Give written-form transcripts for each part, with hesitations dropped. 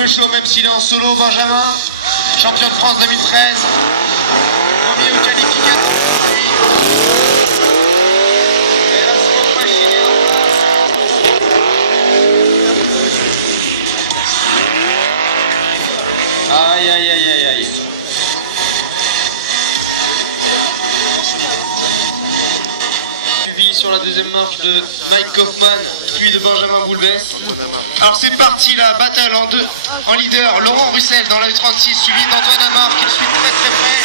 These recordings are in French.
le show même s'il est en solo. Benjamin, champion de France 2013, premier au qualificateur. Et la seconde machine est en place. Aïe aïe aïe aïe aïe. Sur la deuxième marche de Mike Kaufmann, suivi de Benjamin Boulbès. Alors c'est parti la battle en leader, Laurent Russell dans la U36, suivi d'Antoine Amar qui le suit très très près.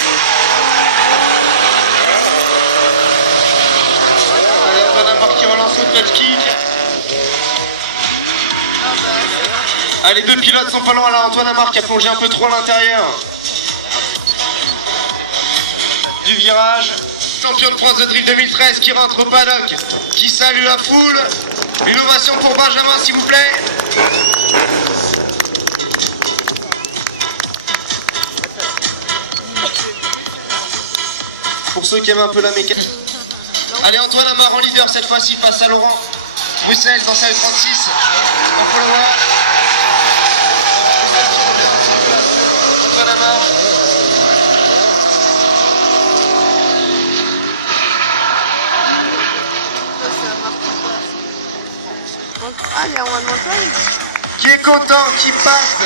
Allez, Antoine Amar qui relance au touch kick. Allez, les deux pilotes sont pas loin là, Antoine Amar qui a plongé un peu trop à l'intérieur du virage. Champion de France de drift 2013 qui rentre au paddock, qui salue la foule. Une ovation pour Benjamin s'il vous plaît. Pour ceux qui aiment un peu la mécanique. Allez, Antoine Amar en leader cette fois-ci face à Laurent Russell dans sa U36. On peut le voir. Antoine Amar. Allez, on va demander. Qui est content, qui passe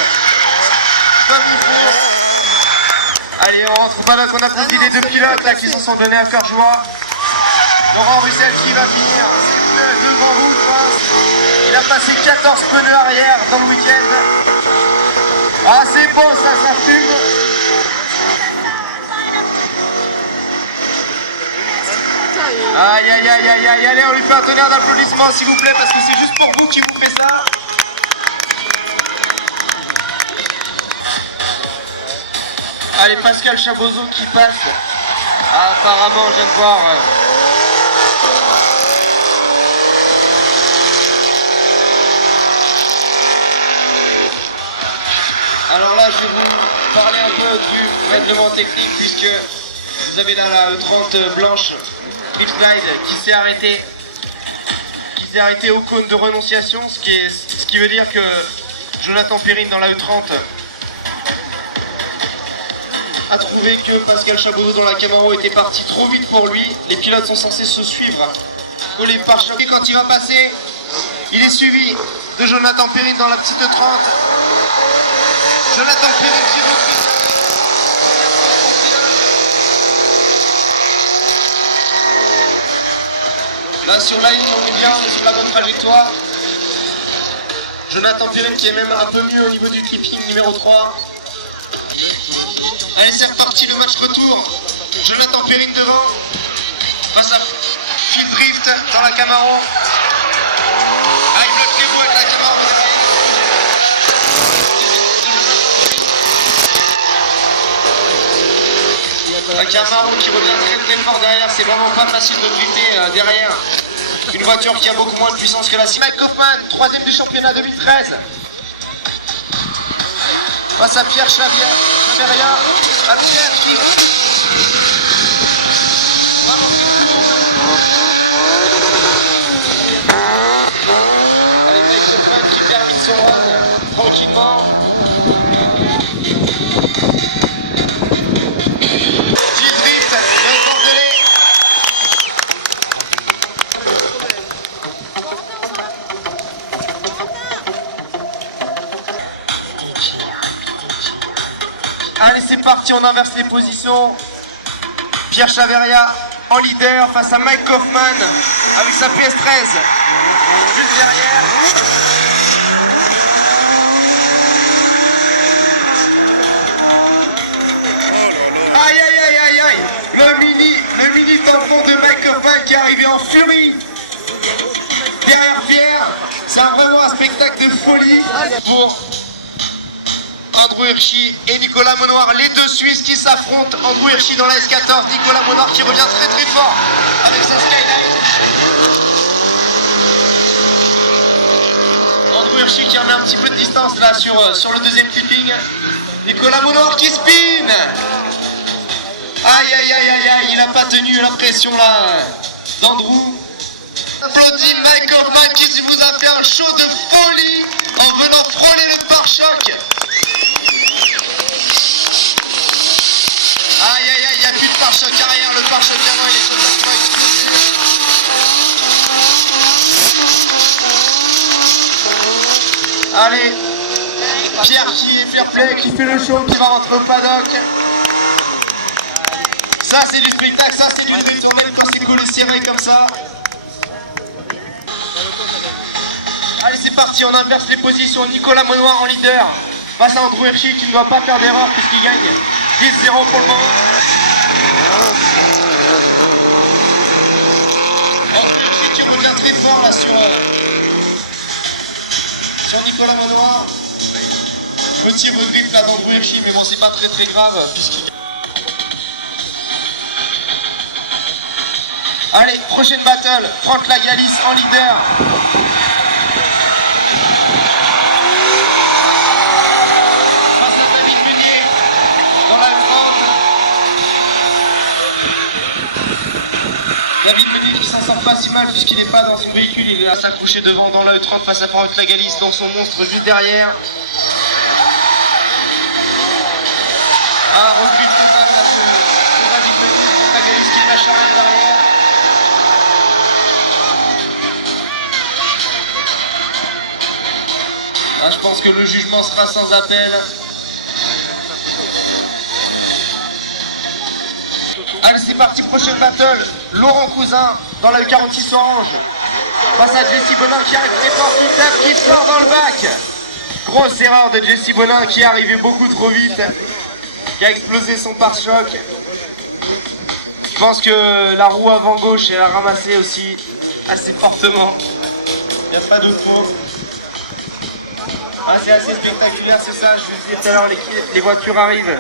comme il faut. Allez, on rentre au paddock, on applaudit les deux pilotes là qui se sont donnés à cœur joie. Laurent Russell qui va finir ses pneus devant vous, je pense. Il a passé 14 pneus arrière dans le week-end. Ah, c'est bon, ça fume. Aïe aïe aïe aïe aïe, allez on lui fait un tonnerre d'applaudissements s'il vous plaît parce que c'est juste pour vous qui vous fait ça. Allez, Pascal Chabozo qui passe. Ah, apparemment je viens de voir. Alors là je vais vous parler un peu du règlement technique puisque vous avez là la E30 blanche Driftslide qui s'est arrêté au cône de renonciation, ce qui veut dire que Jonathan Perrine dans la E30 a trouvé que Pascal Chabozo dans la Camaro était parti trop vite pour lui. Les pilotes sont censés se suivre, coller par choc. Quand il va passer, il est suivi de Jonathan Perrine dans la petite E30. Jonathan Perrine qui rentre. Là sur la ligne on est bien, on est sur la bonne trajectoire. Jonathan Perrine qui est même un peu mieux au niveau du clipping numéro 3. Allez c'est reparti le match retour. Jonathan Perrine devant. Face à Phil Drift dans la Camaro. Ah il bloque les voies avec la Camaro derrière. La Camaro qui revient très très fort derrière, c'est vraiment pas facile de drifter derrière. Une voiture qui a beaucoup moins de puissance que la Mike Kaufmann, 3ème du championnat 2013. Face à Pierre Chaveria. À Pierre qui... Allez, Mike Kaufmann qui termine son run tranquillement. Allez c'est parti, on inverse les positions. Pierre Chaveria en leader face à Mike Kaufmann avec sa PS13 juste derrière. Aïe aïe aïe aïe aïe. Le mini tampon de Mike Kaufmann qui est arrivé en furie derrière Pierre. C'est vraiment un spectacle de folie pour Andrew Hirschi et Nicolas Monoir, les deux Suisses qui s'affrontent. Andrew Hirschi dans la S14, Nicolas Monoir qui revient très très fort avec sa Skyline. Andrew Hirschi qui remet un petit peu de distance là sur le deuxième clipping. Nicolas Monoir qui spin. Aïe aïe aïe aïe aïe, il n'a pas tenu la pression là d'Andrew. Applaudis Mike Kaufmann qui vous a fait un show de folie en venant frôler le pare-choc Allez, Pierre qui est fair play, qui fait le show, qui va rentrer au paddock. Ça c'est du spectacle, ça c'est du but, même quand c'est collé serré comme ça. Allez c'est parti, on inverse les positions. Nicolas Monoir en leader face à Andrew Hirschi qui ne doit pas faire d'erreur puisqu'il gagne 10-0 pour le moment. Andrew Hirschi qui revient très fort là sur Nicolas Monoir. Petit regrip là d'Andrew Hirschi, mais bon c'est pas très grave puisqu'il... Allez, prochaine battle, Franck Lagalis en leader. Face à David Meunier dans la E30. David Meunier qui s'en sort pas si mal puisqu'il n'est pas dans son véhicule, il va s'accrocher devant dans la E30 face à Franck Lagalis dans son monstre juste derrière. Un refus de combat face à David Meunier, Franck Lagalis qui lâche rien derrière. Ah, je pense que le jugement sera sans appel. Allez c'est parti, prochaine battle. Laurent Cousin dans la U46 orange. Face à Jesse Bonin qui arrive très fort, qui tape, qui sort dans le bac. Grosse erreur de Jesse Bonin qui est arrivé beaucoup trop vite. Qui a explosé son pare-choc. Je pense que la roue avant gauche elle a ramassé aussi assez fortement. Il n'y a pas d'autre mot. Ah, c'est assez spectaculaire, c'est ça, je vous disais tout à l'heure, les voitures arrivent.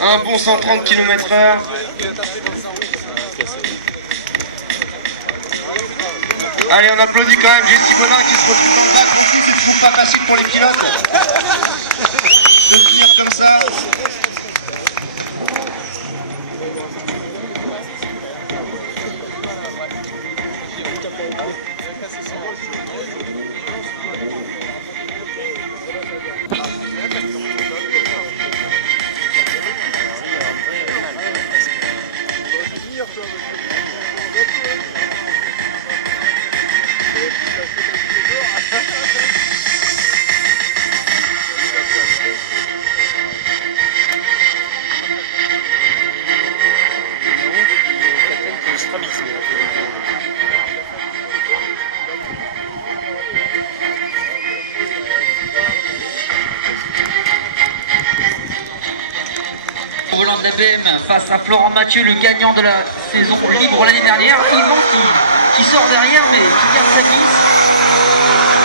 Un bon 130 km/h. Allez, on applaudit quand même Jesse Bonin qui se retrouve dans le bac. C'est toujours pas facile pour les pilotes. De le dire comme ça. Volant d'ABM face à Florent Mathieu, le gagnant de la saison libre l'année dernière. Yvan qui sort derrière mais qui garde sa glisse.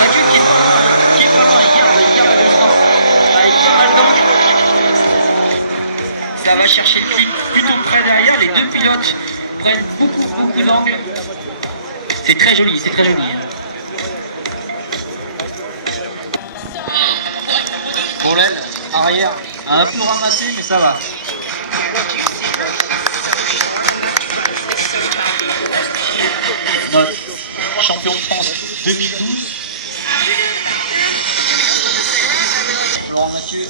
Mathieu qui est pas loin, il garde le sens. Il est pas mal d'angle. Ça va chercher le clip plutôt près derrière. Les deux pilotes prennent beaucoup d'angle. C'est très joli, c'est très joli. Pour l'aile, arrière, un peu ramassé mais ça va. Notre champion de France 2012. Laurent Mathieu,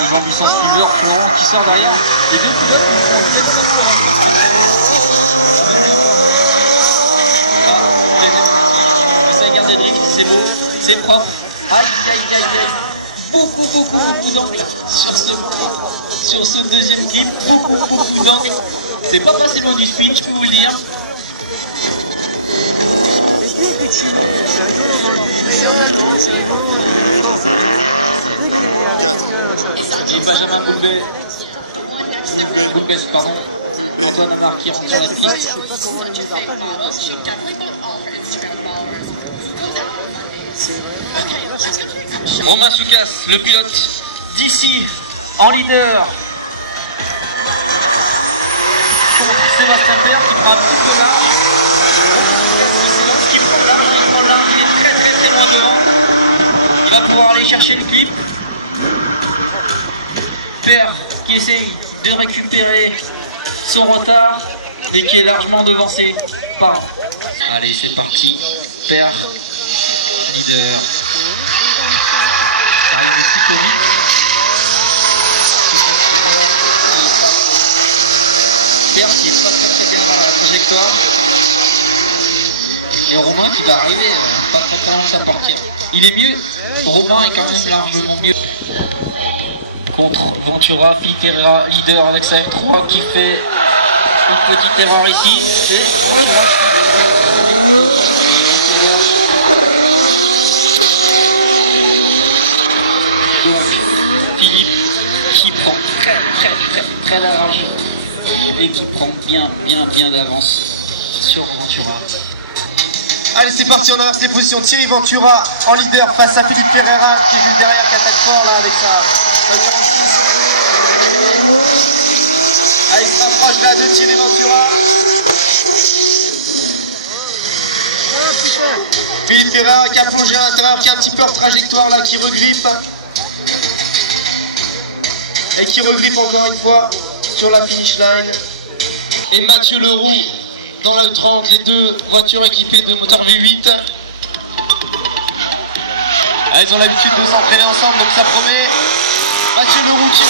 Yvan Buisson-Silver, Florent qui sort derrière. Les deux pilotes qui font une très bonne assurance. Ça garde Edric, c'est beau, c'est propre. Aïe. Beaucoup d'angles sur ce deuxième clip, beaucoup d'angles. C'est pas passé loin du speed, je peux vous le dire. C'est rigolo, c'est rigolo. C'est vrai qu'il y avait quelqu'un. Et Benjamin Lopez, pardon. Antoine Amar qui rentre sur la Je piste. sais pas comment les partager parce que... Romain Soukas, le pilote d'ici en leader. Contre Sébastien Père qui prend un petit peu large. Qui prend large, il est très loin devant. Il va pouvoir aller chercher le clip. Père qui essaye de récupérer son retard et qui est largement devancé par... Allez, c'est parti. Père, leader. Arrive plutôt vite. Père qui est pas très bien dans la trajectoire. Et Romain qui va arriver pas très loin de sa portière. Il est mieux. Romain est quand même largement mieux. Contre Ventura, Figueira, leader avec sa M3 qui fait une petite erreur ici. Et Ventura. Philippe qui prend très large et qui prend bien d'avance sur Ventura. Allez, c'est parti, on inverse les positions. Thierry Ventura en leader face à Philippe Pereira qui est juste derrière, qui attaque fort là avec sa 46. Allez, il se rapproche là de Thierry Ventura. Philippe Pereira qui a plongé à l'intérieur, qui est un petit peu en trajectoire là, qui regrippe. Et qui regrippe encore une fois sur la finish line. Et Mathieu Leroux dans le 30, les deux voitures équipées de moteur V8. Ah, ils ont l'habitude de s'entraîner ensemble, donc ça promet. Mathieu Leroux qui...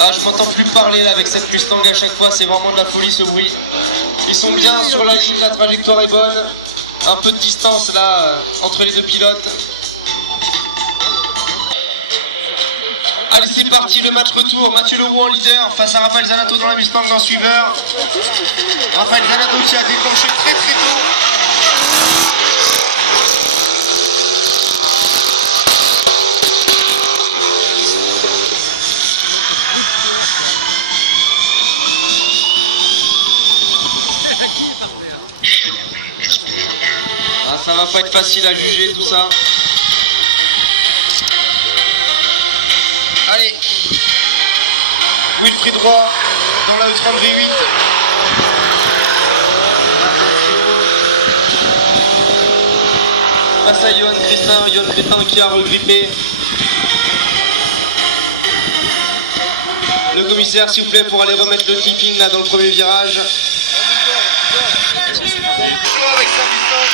Ah, je m'entends plus parler là avec cette Mustang à chaque fois, c'est vraiment de la folie ce bruit. Ils sont bien sur la ligne, la trajectoire est bonne. Un peu de distance là entre les deux pilotes. Allez, c'est parti, le match retour. Mathieu Leroux en leader face à Raphaël Zanato dans la Mustang dans le suiveur. Raphaël Zanato qui a déclenché très tôt. Ah, ça va pas être facile à juger tout ça. Allez, Wilfried Roy dans la E30 V8. Face à Johan Crétin qui a regrippé. Le commissaire, s'il vous plaît, pour aller remettre le keeping là dans le premier virage. Avec sa Mustang.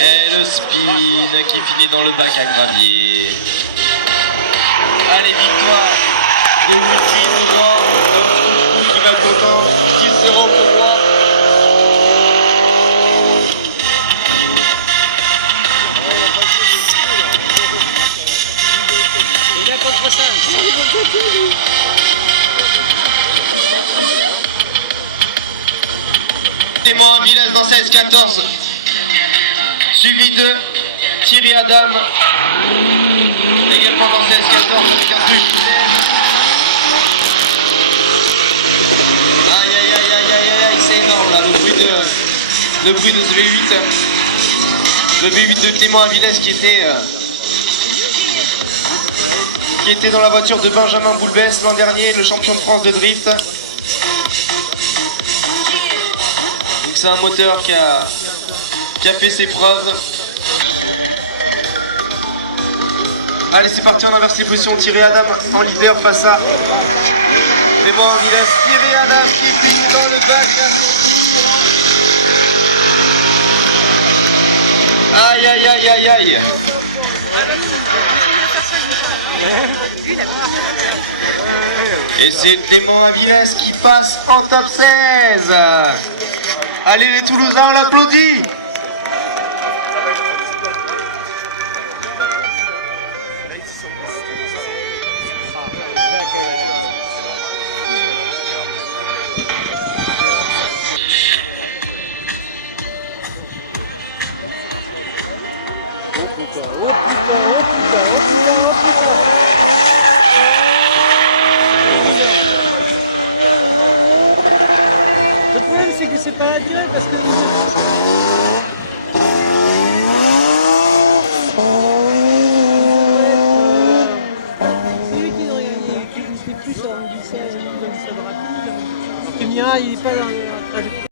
Et le speed qui finit dans le bac à gravier. Allez, victoire de Wilfried Roy, qui va être content. 6-0 pour moi. Il est à contre 5. Témoin Villas dans 16-14. Suivi de Thierry Adam. Également dans 16-14. Cartouche. Aïe, c'est énorme là, le bruit de ce V8. Le V8 de Clément Avilés qui était dans la voiture de Benjamin Boulbès l'an dernier, le champion de France de drift. Donc c'est un moteur qui a fait ses preuves. Allez, c'est parti, on inverse les positions. Thierry Adam en leader face à Clément Avilés. Thierry Adam qui finit dans le bac à son tour. Aïe. Et c'est Clément Avilés qui passe en top 16. Allez les Toulousains, on l'applaudit. Oh putain. Le problème c'est que c'est pas la durée parce que c'est lui qui aurait gagné, qui était plus en glissade rapide. Alors que Mira il est pas dans la trajectoire.